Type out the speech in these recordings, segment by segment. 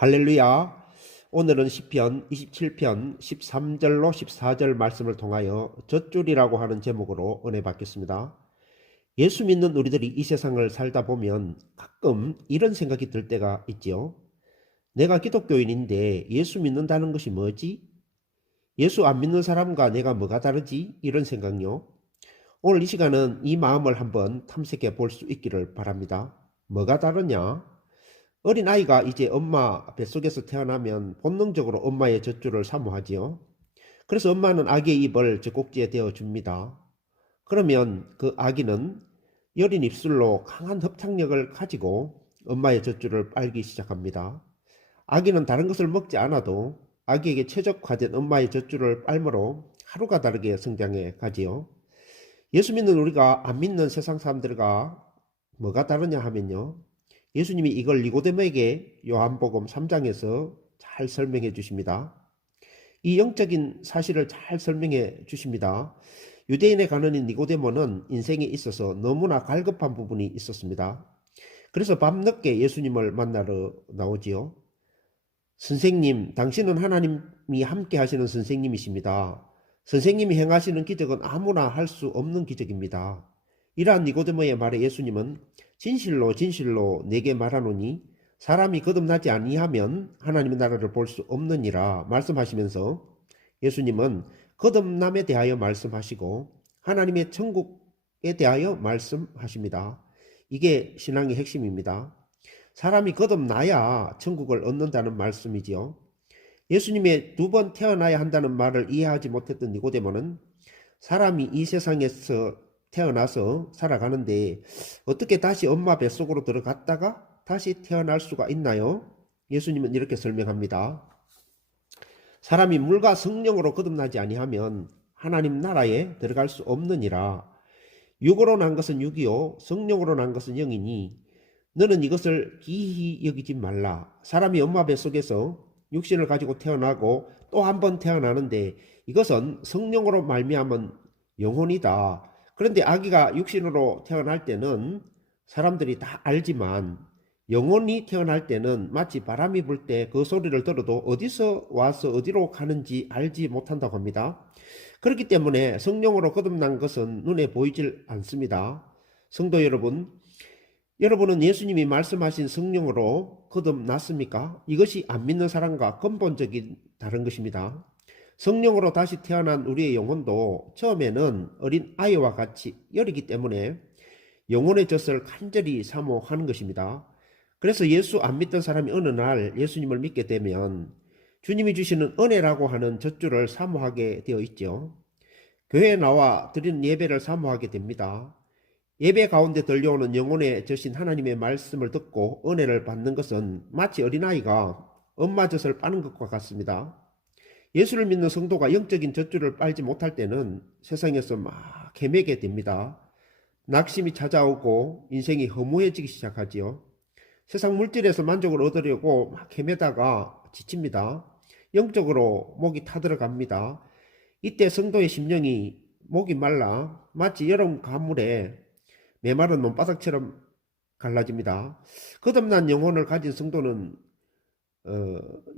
할렐루야. 오늘은 시편 27편 13절로 14절 말씀을 통하여 젖줄이라고 하는 제목으로 은혜 받겠습니다. 예수 믿는 우리들이 이 세상을 살다 보면 가끔 이런 생각이 들 때가 있지요. 내가 기독교인인데 예수 믿는다는 것이 뭐지? 예수 안 믿는 사람과 내가 뭐가 다르지? 이런 생각요. 오늘 이 시간은 이 마음을 한번 탐색해 볼 수 있기를 바랍니다. 뭐가 다르냐? 어린아이가 이제 엄마 뱃속에서 태어나면 본능적으로 엄마의 젖줄을 사모하지요. 그래서 엄마는 아기의 입을 젖꼭지에 대어 줍니다. 그러면 그 아기는 여린 입술로 강한 흡착력을 가지고 엄마의 젖줄을 빨기 시작합니다. 아기는 다른 것을 먹지 않아도 아기에게 최적화된 엄마의 젖줄을 빨므로 하루가 다르게 성장해 가지요. 예수 믿는 우리가 안 믿는 세상 사람들과 뭐가 다르냐 하면요. 예수님이 이걸 니고데모에게 요한복음 3장에서 잘 설명해 주십니다. 이 영적인 사실을 잘 설명해 주십니다. 유대인의 간원인 니고데모는 인생에 있어서 너무나 갈급한 부분이 있었습니다. 그래서 밤늦게 예수님을 만나러 나오지요. 선생님, 당신은 하나님이 함께 하시는 선생님이십니다. 선생님이 행하시는 기적은 아무나 할 수 없는 기적입니다. 이러한 니고데모의 말에 예수님은 진실로 진실로 내게 말하노니 사람이 거듭나지 아니하면 하나님의 나라를 볼 수 없느니라 말씀하시면서 예수님은 거듭남에 대하여 말씀하시고 하나님의 천국에 대하여 말씀하십니다. 이게 신앙의 핵심입니다. 사람이 거듭나야 천국을 얻는다는 말씀이지요. 예수님의 두 번 태어나야 한다는 말을 이해하지 못했던 니고데모는 사람이 이 세상에서 태어나서 살아가는데 어떻게 다시 엄마 뱃속으로 들어갔다가 다시 태어날 수가 있나요? 예수님은 이렇게 설명합니다. 사람이 물과 성령으로 거듭나지 아니하면 하나님 나라에 들어갈 수 없느니라. 육으로 난 것은 육이요 성령으로 난 것은 영이니 너는 이것을 기이히 여기지 말라. 사람이 엄마 뱃속에서 육신을 가지고 태어나고 또 한 번 태어나는데 이것은 성령으로 말미암은 영혼이다. 그런데 아기가 육신으로 태어날 때는 사람들이 다 알지만 영혼이 태어날 때는 마치 바람이 불 때 그 소리를 들어도 어디서 와서 어디로 가는지 알지 못한다고 합니다. 그렇기 때문에 성령으로 거듭난 것은 눈에 보이질 않습니다. 성도 여러분, 여러분은 예수님이 말씀하신 성령으로 거듭났습니까? 이것이 안 믿는 사람과 근본적인 다른 것입니다. 성령으로 다시 태어난 우리의 영혼도 처음에는 어린 아이와 같이 여리기 때문에 영혼의 젖을 간절히 사모하는 것입니다. 그래서 예수 안 믿던 사람이 어느 날 예수님을 믿게 되면 주님이 주시는 은혜라고 하는 젖줄을 사모하게 되어 있죠. 교회에 나와 드리는 예배를 사모하게 됩니다. 예배 가운데 들려오는 영혼의 젖인 하나님의 말씀을 듣고 은혜를 받는 것은 마치 어린아이가 엄마 젖을 빠는 것과 같습니다. 예수를 믿는 성도가 영적인 젖줄을 빨지 못할 때는 세상에서 막 헤매게 됩니다. 낙심이 찾아오고 인생이 허무해지기 시작하지요. 세상 물질에서 만족을 얻으려고 막 헤매다가 지칩니다. 영적으로 목이 타들어갑니다. 이때 성도의 심령이 목이 말라 마치 여름 가물에 메마른 논바닥처럼 갈라집니다. 거듭난 영혼을 가진 성도는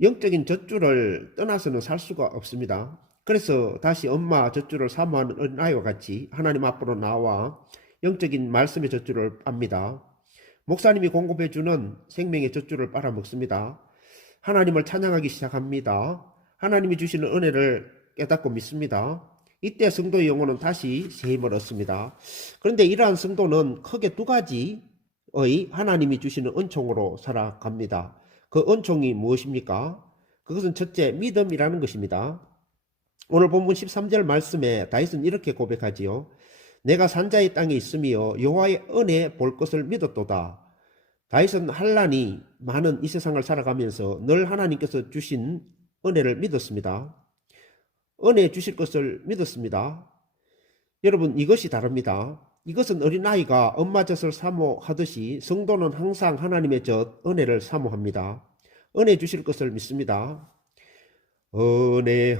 영적인 젖줄을 떠나서는 살 수가 없습니다. 그래서 다시 엄마 젖줄을 사모하는 어린아이와 같이 하나님 앞으로 나와 영적인 말씀의 젖줄을 빱니다. 목사님이 공급해주는 생명의 젖줄을 빨아먹습니다. 하나님을 찬양하기 시작합니다. 하나님이 주시는 은혜를 깨닫고 믿습니다. 이때 성도의 영혼은 다시 새 힘을 얻습니다. 그런데 이러한 성도는 크게 두 가지의 하나님이 주시는 은총으로 살아갑니다. 그 은총이 무엇입니까? 그것은 첫째 믿음이라는 것입니다. 오늘 본문 13절 말씀에 다윗은 이렇게 고백하지요. 내가 산자의 땅에 있으며 여호와의 은혜 볼 것을 믿었도다. 다윗은 환난이 많은 이 세상을 살아가면서 늘 하나님께서 주신 은혜를 믿었습니다. 은혜 주실 것을 믿었습니다. 여러분, 이것이 다릅니다. 이것은 어린아이가 엄마 젖을 사모하듯이 성도는 항상 하나님의 젖, 은혜를 사모합니다. 은혜 주실 것을 믿습니다. 은혜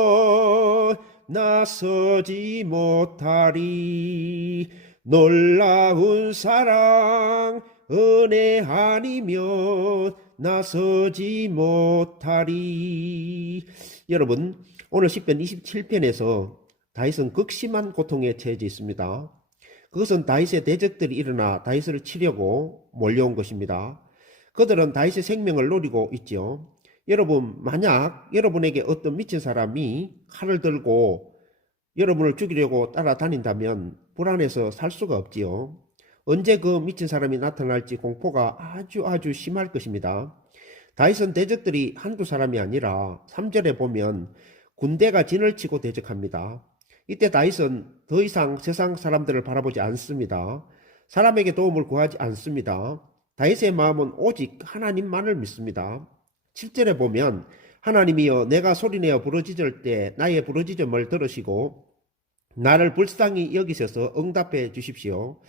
아니면 나서지 못하리 놀라운 사랑 은혜 아니면 나서지 못하리. 여러분, 오늘 시편 27편에서 다윗은 극심한 고통에 처해져 있습니다. 그것은 다윗의 대적들이 일어나 다윗을 치려고 몰려온 것입니다. 그들은 다윗의 생명을 노리고 있죠. 여러분, 만약 여러분에게 어떤 미친 사람이 칼을 들고 여러분을 죽이려고 따라다닌다면 불안해서 살 수가 없지요. 언제 그 미친 사람이 나타날지 공포가 아주 심할 것입니다. 다윗은 대적들이 한두 사람이 아니라 3절에 보면 군대가 진을 치고 대적합니다. 이때 다윗은 더 이상 세상 사람들을 바라보지 않습니다. 사람에게 도움을 구하지 않습니다. 다윗의 마음은 오직 하나님만을 믿습니다. 7절에 보면 하나님이여 내가 소리내어 부르짖을 때 나의 부르짖음을 들으시고 나를 불쌍히 여기셔서 응답해 주십시오.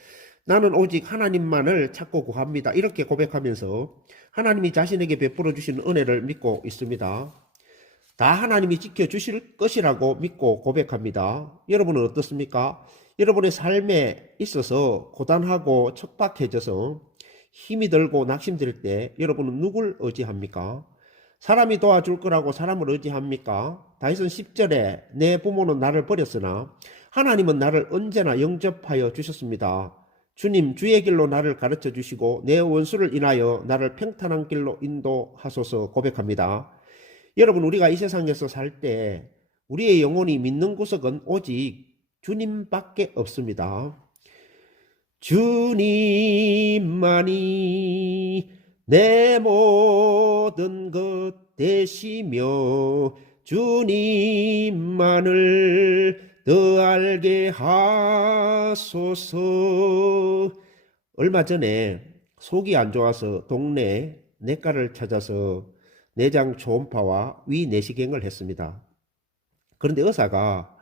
나는 오직 하나님만을 찾고 구합니다. 이렇게 고백하면서 하나님이 자신에게 베풀어 주시는 은혜를 믿고 있습니다. 다 하나님이 지켜주실 것이라고 믿고 고백합니다. 여러분은 어떻습니까? 여러분의 삶에 있어서 고단하고 척박해져서 힘이 들고 낙심될 때 여러분은 누굴 의지합니까? 사람이 도와줄 거라고 사람을 의지합니까? 다윗은 10절에 내 부모는 나를 버렸으나 하나님은 나를 언제나 영접하여 주셨습니다. 주님 주의 길로 나를 가르쳐 주시고 내 원수를 인하여 나를 평탄한 길로 인도하소서 고백합니다. 여러분, 우리가 이 세상에서 살 때 우리의 영혼이 믿는 구석은 오직 주님밖에 없습니다. 주님만이 내 모든 것 되시며 주님만을 더 알게 하소서. 얼마 전에 속이 안 좋아서 동네 내과를 찾아서 내장 초음파와 위 내시경을 했습니다. 그런데 의사가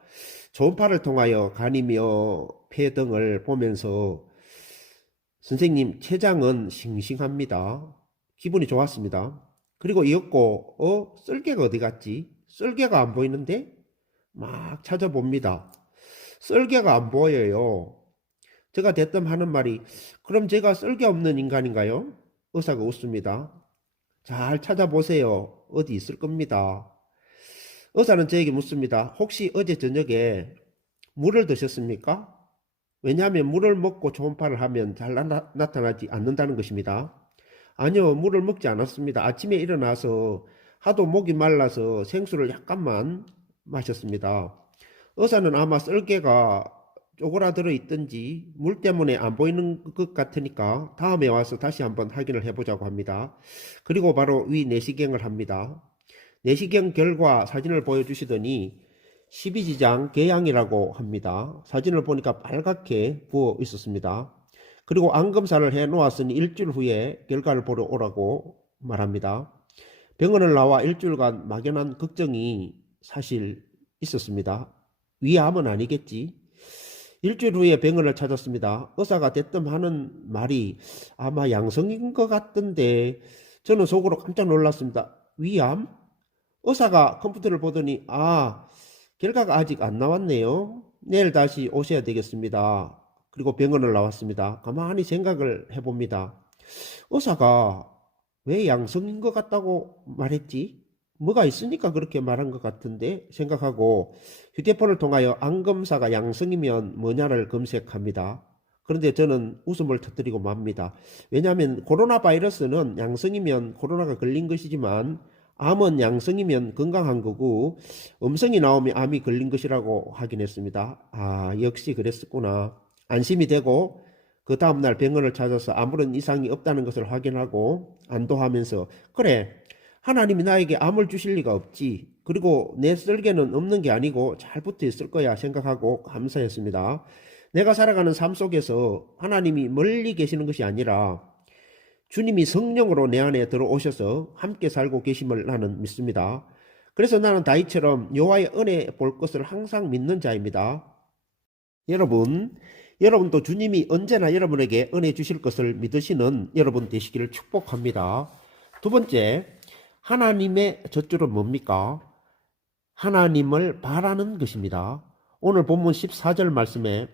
초음파를 통하여 간이며 폐 등을 보면서 선생님 췌장은 싱싱합니다. 기분이 좋았습니다. 그리고 이었고 썰개가 어디 갔지? 썰개가 안 보이는데? 막 찾아봅니다. 썰개가 안 보여요. 제가 대뜸 하는 말이 그럼 제가 썰개 없는 인간인가요? 의사가 웃습니다. 잘 찾아보세요. 어디 있을 겁니다. 의사는 저에게 묻습니다. 혹시 어제 저녁에 물을 드셨습니까? 왜냐하면 물을 먹고 초음파를 하면 잘 나타나지 않는다는 것입니다. 아니요, 물을 먹지 않았습니다. 아침에 일어나서 하도 목이 말라서 생수를 약간만 마셨습니다. 의사는 아마 썰개가 쪼그라들어 있든지 물 때문에 안 보이는 것 같으니까 다음에 와서 다시 한번 확인을 해보자고 합니다. 그리고 바로 위 내시경을 합니다. 내시경 결과 사진을 보여주시더니 12지장 궤양이라고 합니다. 사진을 보니까 빨갛게 부어 있었습니다. 그리고 암검사를 해 놓았으니 일주일 후에 결과를 보러 오라고 말합니다. 병원을 나와 일주일간 막연한 걱정이 사실 있었습니다. 위암은 아니겠지? 일주일 후에 병원을 찾았습니다. 의사가 대뜸 하는 말이 아마 양성인 것 같던데 저는 속으로 깜짝 놀랐습니다. 위암? 의사가 컴퓨터를 보더니 결과가 아직 안 나왔네요. 내일 다시 오셔야 되겠습니다. 그리고 병원을 나왔습니다. 가만히 생각을 해봅니다. 의사가 왜 양성인 것 같다고 말했지? 뭐가 있으니까 그렇게 말한 것 같은데 생각하고 휴대폰을 통하여 암검사가 양성이면 뭐냐를 검색합니다. 그런데 저는 웃음을 터뜨리고 맙니다. 왜냐하면 코로나 바이러스는 양성이면 코로나가 걸린 것이지만 암은 양성이면 건강한 거고 음성이 나오면 암이 걸린 것이라고 확인했습니다. 역시 그랬었구나. 안심이 되고 그 다음날 병원을 찾아서 아무런 이상이 없다는 것을 확인하고 안도하면서 그래, 하나님이 나에게 암을 주실 리가 없지. 그리고 내 썰개는 없는 게 아니고 잘 붙어 있을 거야 생각하고 감사했습니다. 내가 살아가는 삶 속에서 하나님이 멀리 계시는 것이 아니라 주님이 성령으로 내 안에 들어오셔서 함께 살고 계심을 나는 믿습니다. 그래서 나는 다윗처럼 여호와의 은혜 볼 것을 항상 믿는 자입니다. 여러분도 주님이 언제나 여러분에게 은혜 주실 것을 믿으시는 여러분 되시기를 축복합니다. 두 번째, 하나님의 젖줄은 뭡니까? 하나님을 바라는 것입니다. 오늘 본문 14절 말씀에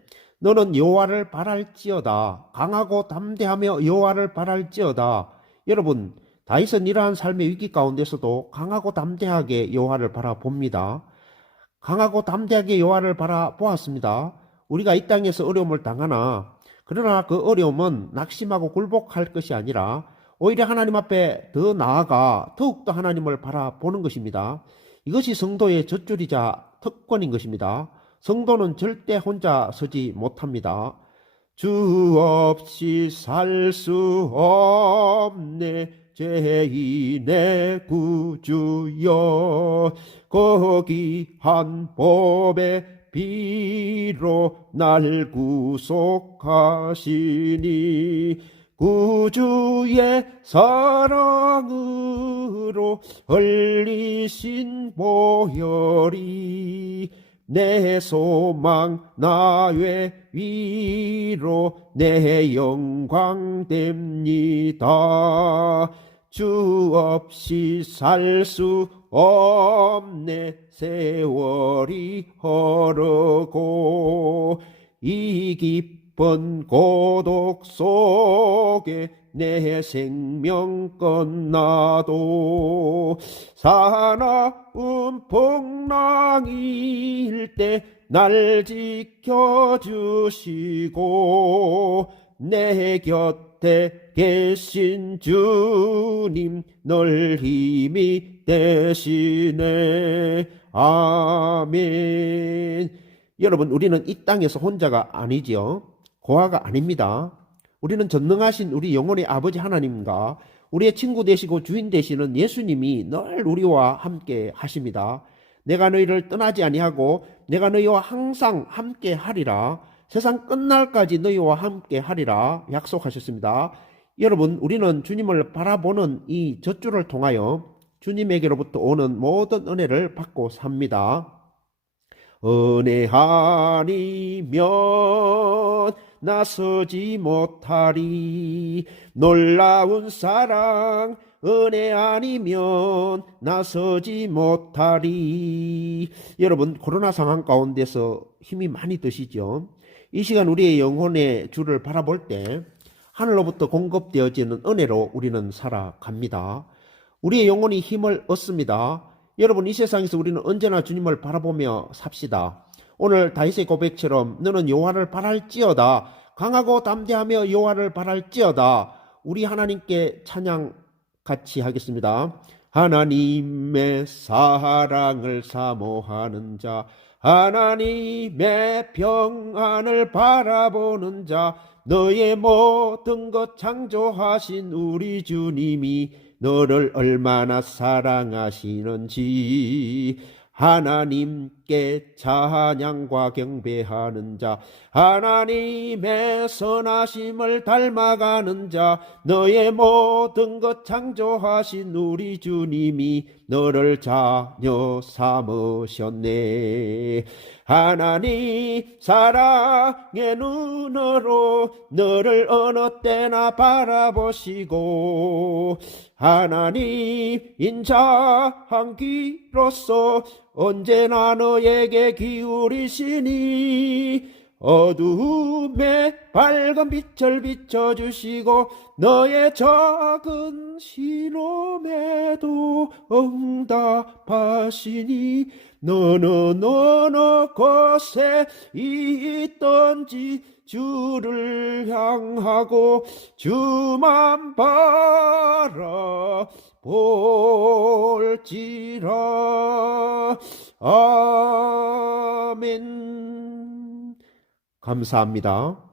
너는 여호와를 바랄지어다. 강하고 담대하며 여호와를 바랄지어다. 여러분, 다윗은 이러한 삶의 위기 가운데서도 강하고 담대하게 여호와를 바라봅니다. 강하고 담대하게 여호와를 바라보았습니다. 우리가 이 땅에서 어려움을 당하나 그러나 그 어려움은 낙심하고 굴복할 것이 아니라 오히려 하나님 앞에 더 나아가 더욱더 하나님을 바라보는 것입니다. 이것이 성도의 젖줄이자 특권인 것입니다. 성도는 절대 혼자 서지 못합니다. 주 없이 살 수 없네 죄인의 구주여 거기한 법의 피로 날 구속하시니 구주의 사랑으로 흘리신 보혈이 내 소망 나의 위로 내 영광 됩니다. 주 없이 살 수 없네 세월이 흐르고 이 깊은 고독 속에 내 생명 끝나도 사나운 풍랑일 때 날 지켜주시고 내 곁에 계신 주님 늘 힘이 되시네. 아멘. 여러분, 우리는 이 땅에서 혼자가 아니지요. 고아가 아닙니다. 우리는 전능하신 우리 영혼의 아버지 하나님과 우리의 친구 되시고 주인 되시는 예수님이 늘 우리와 함께 하십니다. 내가 너희를 떠나지 아니하고 내가 너희와 항상 함께 하리라. 세상 끝날까지 너희와 함께 하리라 약속하셨습니다. 여러분, 우리는 주님을 바라보는 이 젖줄을 통하여 주님에게로부터 오는 모든 은혜를 받고 삽니다. 은혜 아니면 나서지 못하리. 놀라운 사랑 은혜 아니면 나서지 못하리. 여러분, 코로나 상황 가운데서 힘이 많이 드시죠? 이 시간 우리의 영혼의 주를 바라볼 때 하늘로부터 공급되어지는 은혜로 우리는 살아갑니다. 우리의 영혼이 힘을 얻습니다. 여러분, 이 세상에서 우리는 언제나 주님을 바라보며 삽시다. 오늘 다윗의 고백처럼 너는 여호와를 바랄지어다. 강하고 담대하며 여호와를 바랄지어다. 우리 하나님께 찬양 같이 하겠습니다. 하나님의 사랑을 사모하는 자, 하나님의 평안을 바라보는 자, 너의 모든 것 창조하신 우리 주님이 너를 얼마나 사랑하시는지 하나님께 찬양과 경배하는 자, 하나님의 선하심을 닮아가는 자, 너의 모든 것 창조하신 우리 주님이 너를 자녀 삼으셨네. 하나님 사랑의 눈으로 너를 어느 때나 바라보시고 하나님 인자한 귀로서 언제나 너에게 기울이시니 어두움에 밝은 빛을 비춰주시고 너의 작은 신음에도 응답하시니 너는 어느 곳에 있던지 주를 향하고 주만 바라볼지라. 아멘. 감사합니다.